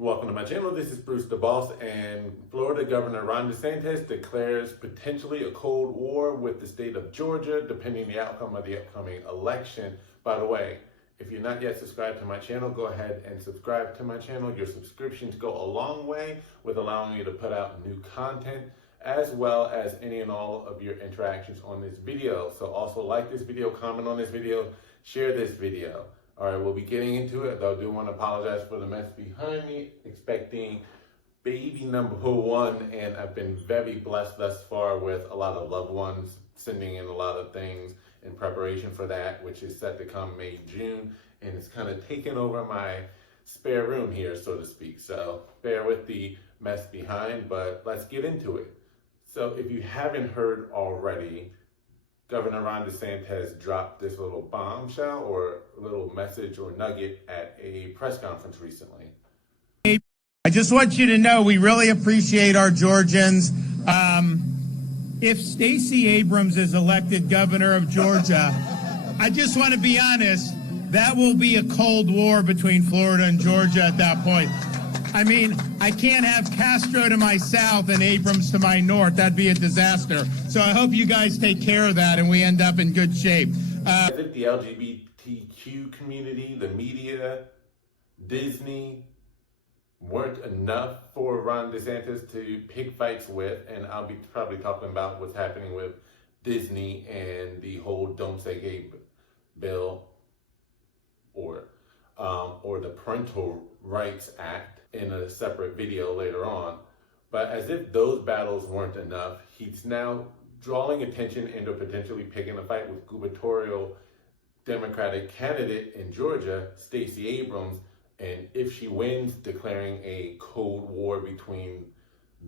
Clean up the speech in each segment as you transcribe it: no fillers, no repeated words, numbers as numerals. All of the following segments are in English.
Welcome to my channel. This is Bruce the Boss, and Florida Governor Ron DeSantis declares potentially a Cold War with the state of Georgia, depending the outcome of the upcoming election. By the way, if you're not yet subscribed to my channel, go ahead and subscribe to my channel. Your subscriptions go a long way with allowing you to put out new content, as well as any and all of your interactions on this video. So also like this video, comment on this video, share this video. All right, we'll be getting into it, though I do want to apologize for the mess behind me, expecting baby number one, and I've been very blessed thus far with a lot of loved ones sending in a lot of things in preparation for that, which is set to come May, June, and it's kind of taken over my spare room here, so to speak. So bear with the mess behind, but let's get into it. So if you haven't heard already, Governor Ron DeSantis has dropped this little bombshell or little message or nugget at a press conference recently. I just want you to know we really appreciate our Georgians. If Stacey Abrams is elected governor of Georgia, I just want to be honest, that will be a Cold War between Florida and Georgia at that point. I mean, I can't have Castro to my south and Abrams to my north. That'd be a disaster. So I hope you guys take care of that and we end up in good shape. I think the LGBTQ community, the media, Disney weren't enough for Ron DeSantis to pick fights with, and I'll be probably talking about what's happening with Disney and the whole Don't Say Gay bill or the Parental Rights Act in a separate video later on. But as if those battles weren't enough, he's now drawing attention and or potentially picking a fight with gubernatorial Democratic candidate in Georgia, Stacey Abrams, and if she wins, declaring a Cold War between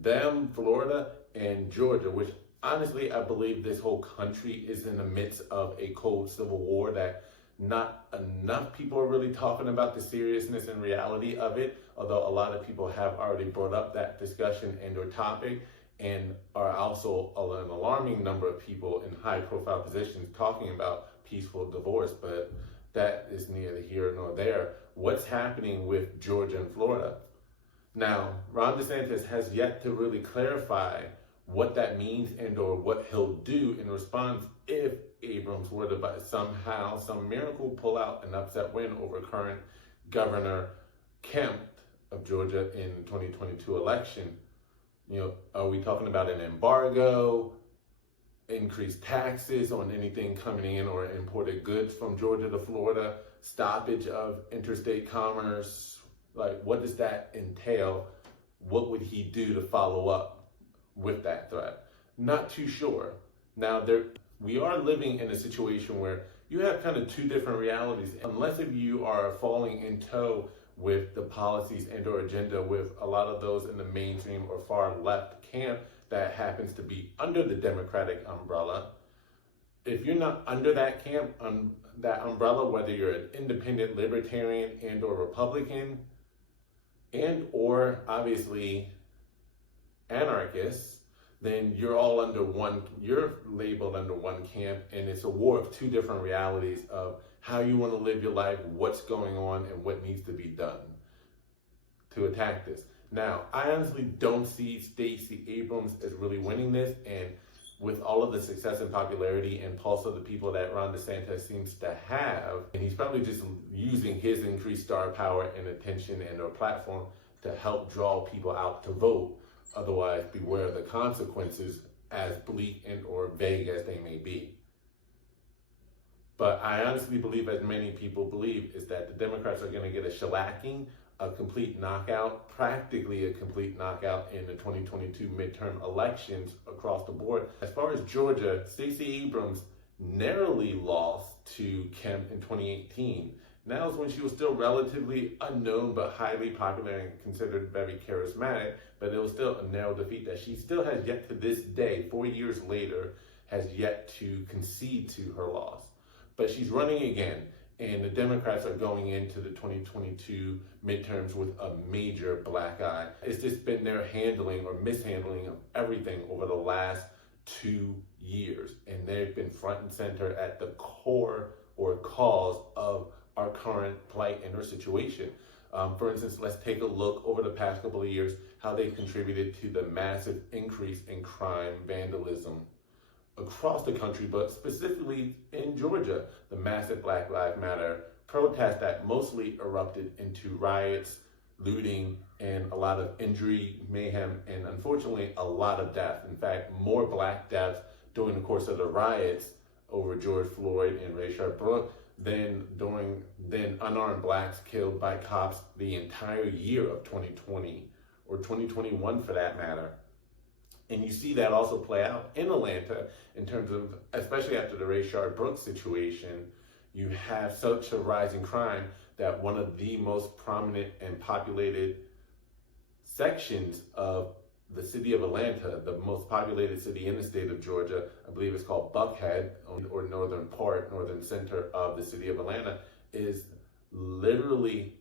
them, Florida, and Georgia, which honestly, I believe this whole country is in the midst of a cold civil war that not enough people are really talking about the seriousness and reality of it, although a lot of people have already brought up that discussion and or topic, and are also an alarming number of people in high profile positions talking about peaceful divorce, but that is neither here nor there. What's happening with Georgia and Florida? Now, Ron DeSantis has yet to really clarify what that means and or what he'll do in response if Abrams were to by somehow, some miracle, pull out an upset win over current Governor Kemp of Georgia in the 2022 election. You know, are we talking about an embargo, increased taxes on anything coming in or imported goods from Georgia to Florida, stoppage of interstate commerce? Like, what does that entail? What would he do to follow up with that threat? Not too sure. Now, we are living in a situation where you have kind of two different realities. Unless if you are falling in tow with the policies and or agenda with a lot of those in the mainstream or far left camp that happens to be under the Democratic umbrella. If you're not under that camp, that umbrella, whether you're an independent libertarian and or Republican and or obviously anarchist, then you're all under one, you're labeled under one camp, and it's a war of two different realities of how you want to live your life, what's going on, and what needs to be done to attack this. Now, I honestly don't see Stacey Abrams as really winning this, and with all of the success and popularity and pulse of the people that Ron DeSantis seems to have, and he's probably just using his increased star power and attention and or platform to help draw people out to vote. Otherwise, beware of the consequences, as bleak and or vague as they may be. But I honestly believe, as many people believe, is that the Democrats are going to get a shellacking, a complete knockout, practically a complete knockout in the 2022 midterm elections across the board. As far as Georgia, Stacey Abrams narrowly lost to Kemp in 2018. Now is when she was still relatively unknown, but highly popular and considered very charismatic, but it was still a narrow defeat that she still has yet to this day, 4 years later, has yet to concede to her loss. But she's running again, and the Democrats are going into the 2022 midterms with a major black eye. It's just been their handling or mishandling of everything over the last 2 years, and they've been front and center at the core or cause of our current plight and our situation. For instance, let's take a look over the past couple of years, how they contributed to the massive increase in crime, vandalism across the country, but specifically in Georgia, the massive Black Lives Matter protest that mostly erupted into riots, looting, and a lot of injury, mayhem, and unfortunately a lot of death. In fact, more Black deaths during the course of the riots over George Floyd and Rayshard Brooks than unarmed Blacks killed by cops the entire year of 2020 or 2021 for that matter. And you see that also play out in Atlanta in terms of, especially after the Rayshard Brooks situation, you have such a rising crime that one of the most prominent and populated sections of the city of Atlanta, the most populated city in the state of Georgia, I believe it's called Buckhead, or northern center of the city of Atlanta, is literally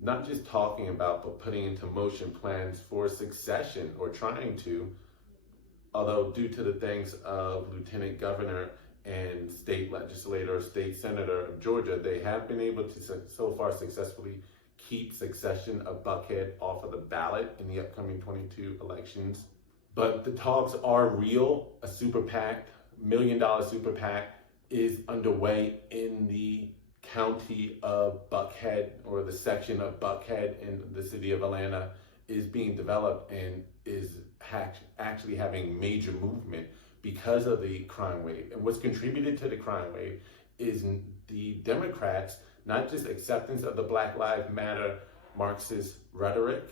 not just talking about, but putting into motion plans for succession, or trying to, although due to the things of Lieutenant Governor and state legislator, state senator of Georgia, they have been able to so far successfully keep succession of Buckhead off of the ballot in the upcoming 22 elections. But the talks are real. A super PAC, $1 million super PAC, is underway in the county of Buckhead, or the section of Buckhead in the city of Atlanta, is being developed and is actually having major movement because of the crime wave. And what's contributed to the crime wave is the Democrats' not just acceptance of the Black Lives Matter Marxist rhetoric,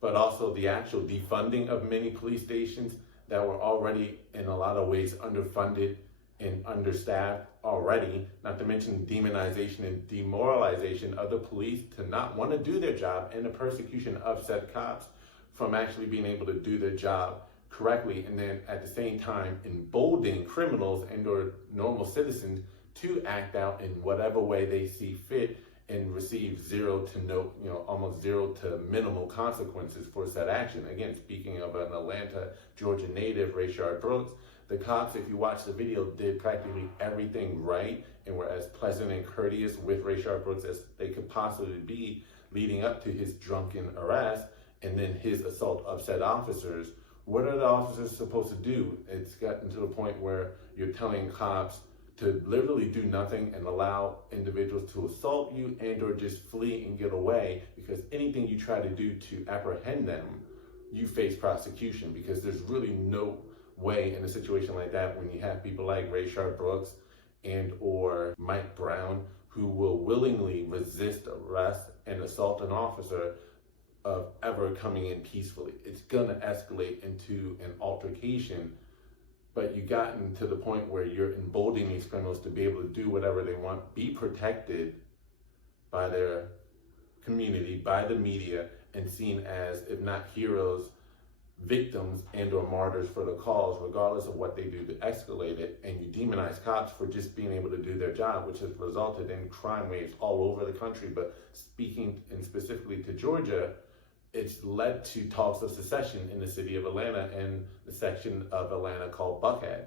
but also the actual defunding of many police stations that were already in a lot of ways underfunded and understaffed already, not to mention demonization and demoralization of the police to not want to do their job, and the persecution of said cops from actually being able to do their job correctly, and then at the same time emboldening criminals and or normal citizens to act out in whatever way they see fit and receive almost zero to minimal consequences for said action. Again, speaking of an Atlanta, Georgia native, Rayshard Brooks, the cops, if you watch the video, did practically everything right and were as pleasant and courteous with Rayshard Brooks as they could possibly be leading up to his drunken arrest and then his assault of said officers. What are the officers supposed to do? It's gotten to the point where you're telling cops to literally do nothing and allow individuals to assault you and or just flee and get away, because anything you try to do to apprehend them, you face prosecution, because there's really no way in a situation like that when you have people like Rayshard Brooks and or Mike Brown who will willingly resist arrest and assault an officer of ever coming in peacefully. It's gonna escalate into an altercation, but you've gotten to the point where you're emboldening these criminals to be able to do whatever they want, be protected by their community, by the media, and seen as, if not heroes, victims and or martyrs for the cause, regardless of what they do to escalate it. And you demonize cops for just being able to do their job, which has resulted in crime waves all over the country. But speaking and specifically to Georgia, it's led to talks of secession in the city of Atlanta and the section of Atlanta called Buckhead.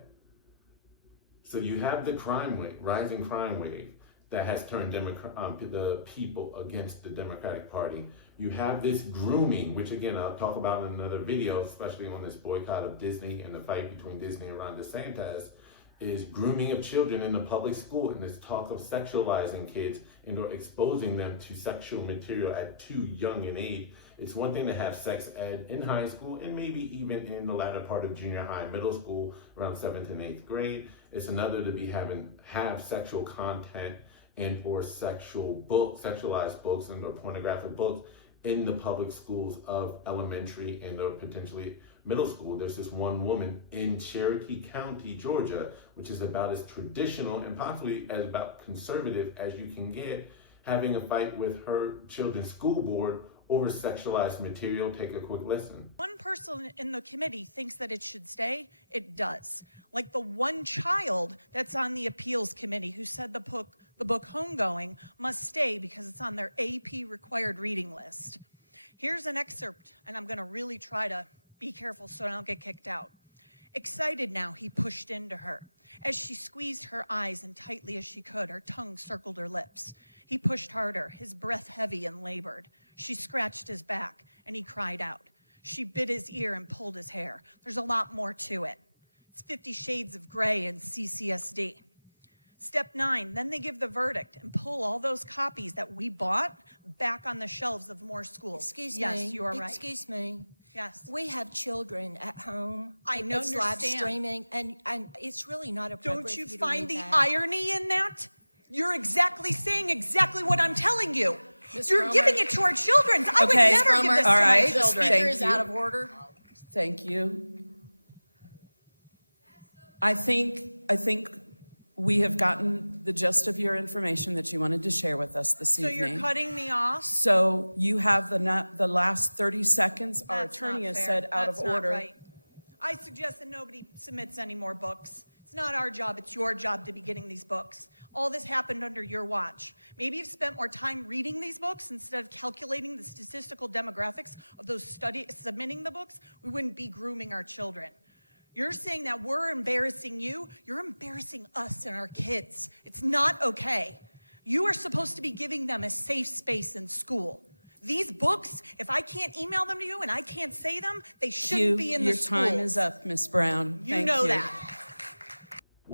So you have the crime wave, rising crime wave, that has turned the people against the Democratic Party. You have this grooming, which again, I'll talk about in another video, especially on this boycott of Disney and the fight between Disney and Ron DeSantis, is grooming of children in the public school, and this talk of sexualizing kids and or exposing them to sexual material at too young an age. It's one thing to have sex ed in high school and maybe even in the latter part of junior high, middle school, around 7th and 8th grade. It's another to have sexual content and or sexualized books and or pornographic books in the public schools of elementary and or potentially middle school. There's this one woman in Cherokee County, Georgia, which is about as traditional and possibly as about conservative as you can get, having a fight with her children's school board over sexualized material. Take a quick listen.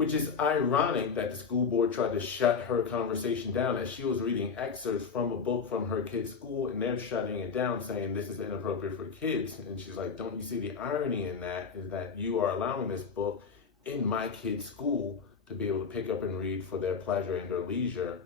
which is ironic that the school board tried to shut her conversation down as she was reading excerpts from a book from her kid's school, and they're shutting it down saying this is inappropriate for kids. And she's like, don't you see the irony in that is that you are allowing this book in my kid's school to be able to pick up and read for their pleasure and their leisure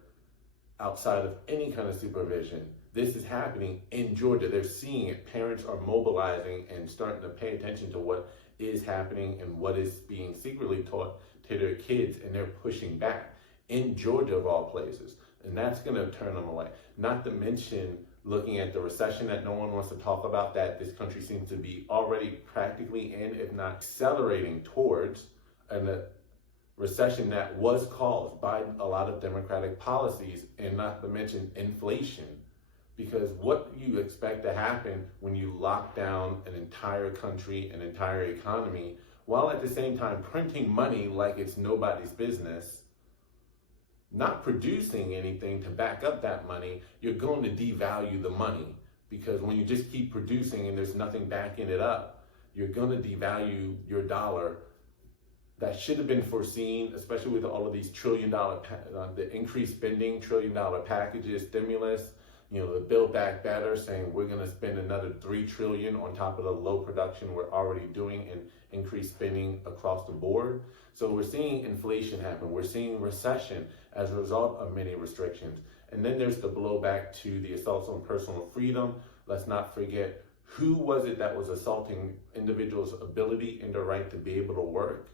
outside of any kind of supervision. This is happening in Georgia. They're seeing it. Parents are mobilizing and starting to pay attention to what is happening and what is being secretly taught to their kids, and they're pushing back in Georgia of all places. And that's going to turn them away. Not to mention looking at the recession that no one wants to talk about, that this country seems to be already practically in, if not accelerating towards, and a recession that was caused by a lot of Democratic policies, and not to mention inflation. Because what you expect to happen when you lock down an entire country, an entire economy, while at the same time printing money like it's nobody's business, not producing anything to back up that money, you're going to devalue the money. Because when you just keep producing and there's nothing backing it up, you're going to devalue your dollar. That should have been foreseen, especially with all of these the increased spending, $1 trillion packages, stimulus, the Build Back Better, saying we're going to spend another $3 trillion on top of the low production we're already doing and increased spending across the board. So we're seeing inflation happen. We're seeing recession as a result of many restrictions. And then there's the blowback to the assaults on personal freedom. Let's not forget, who was it that was assaulting individuals' ability and their right to be able to work?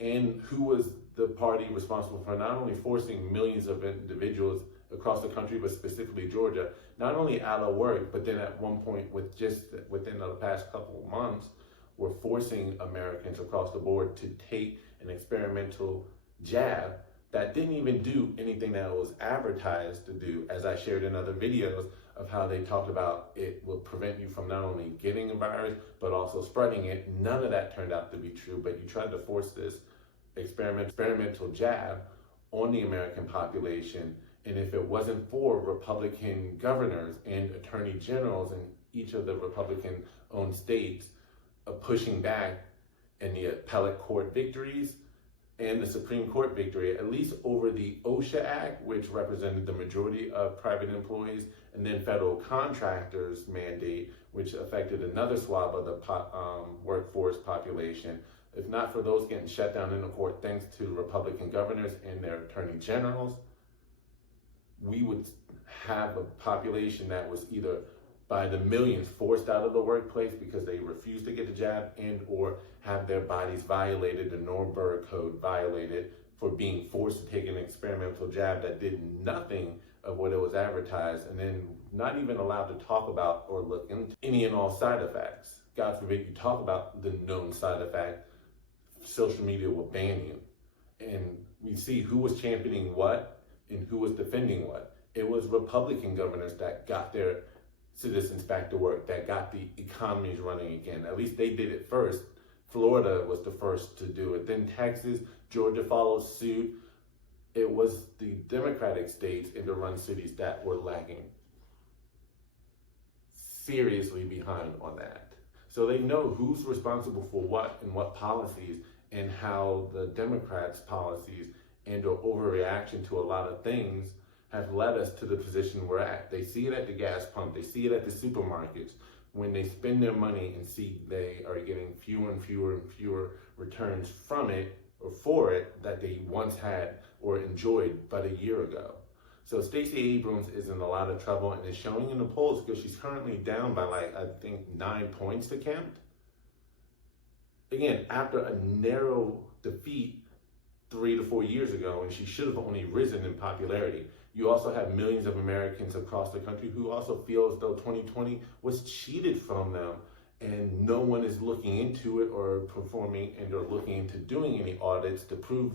And who was the party responsible for not only forcing millions of individuals across the country, but specifically Georgia, not only out of work, but then at one point within the past couple of months, we're forcing Americans across the board to take an experimental jab that didn't even do anything that it was advertised to do, as I shared in other videos of how they talked about it will prevent you from not only getting a virus, but also spreading it. None of that turned out to be true, but you tried to force this experimental jab on the American population. And if it wasn't for Republican governors and attorney generals in each of the Republican-owned states pushing back, and the appellate court victories and the Supreme Court victory, at least over the OSHA Act, which represented the majority of private employees, and then federal contractors mandate, which affected another swath of the workforce population. If not for those getting shut down in the court, thanks to Republican governors and their attorney generals, we would have a population that was either by the millions forced out of the workplace because they refused to get the jab, and or have their bodies violated, the Nuremberg Code violated, for being forced to take an experimental jab that did nothing of what it was advertised, and then not even allowed to talk about or look into any and all side effects. God forbid you talk about the known side effect, social media will ban you. And we see who was championing what and who was defending what. It was Republican governors that got their citizens back to work, that got the economies running again. At least they did it first. Florida was the first to do it. Then Texas, Georgia followed suit. It was the Democratic states in the run cities that were lagging seriously behind on that. So they know who's responsible for what and what policies, and how the Democrats' policies and or overreaction to a lot of things have led us to the position we're at. They see it at the gas pump. They see it at the supermarkets. When they spend their money and see they are getting fewer and fewer and fewer returns from it or for it that they once had or enjoyed but a year ago. So Stacey Abrams is in a lot of trouble and is showing in the polls because she's currently down by I think 9 points to Kemp. Again, after a narrow defeat 3 to 4 years ago, and she should have only risen in popularity. You also have millions of Americans across the country who also feel as though 2020 was cheated from them, and no one is looking into it or performing and or looking into doing any audits to prove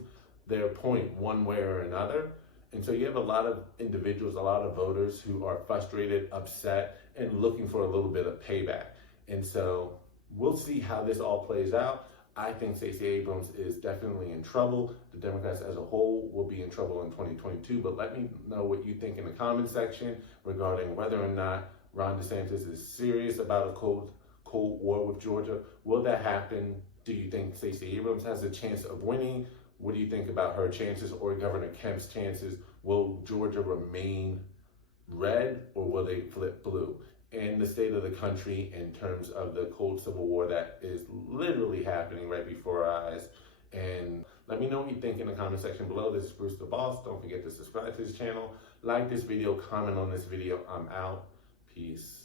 their point one way or another. And so you have a lot of individuals, a lot of voters who are frustrated, upset, and looking for a little bit of payback. And so we'll see how this all plays out. I think Stacey Abrams is definitely in trouble. The Democrats as a whole will be in trouble in 2022. But let me know what you think in the comment section regarding whether or not Ron DeSantis is serious about a cold war with Georgia. Will that happen? Do you think Stacey Abrams has a chance of winning? What do you think about her chances or Governor Kemp's chances? Will Georgia remain red or will they flip blue? And the state of the country in terms of the cold civil war that is literally happening right before our eyes. And let me know what you think in the comment section below. This is Bruce the Boss. Don't forget to subscribe to this channel, like this video, comment on this video. I'm out. Peace.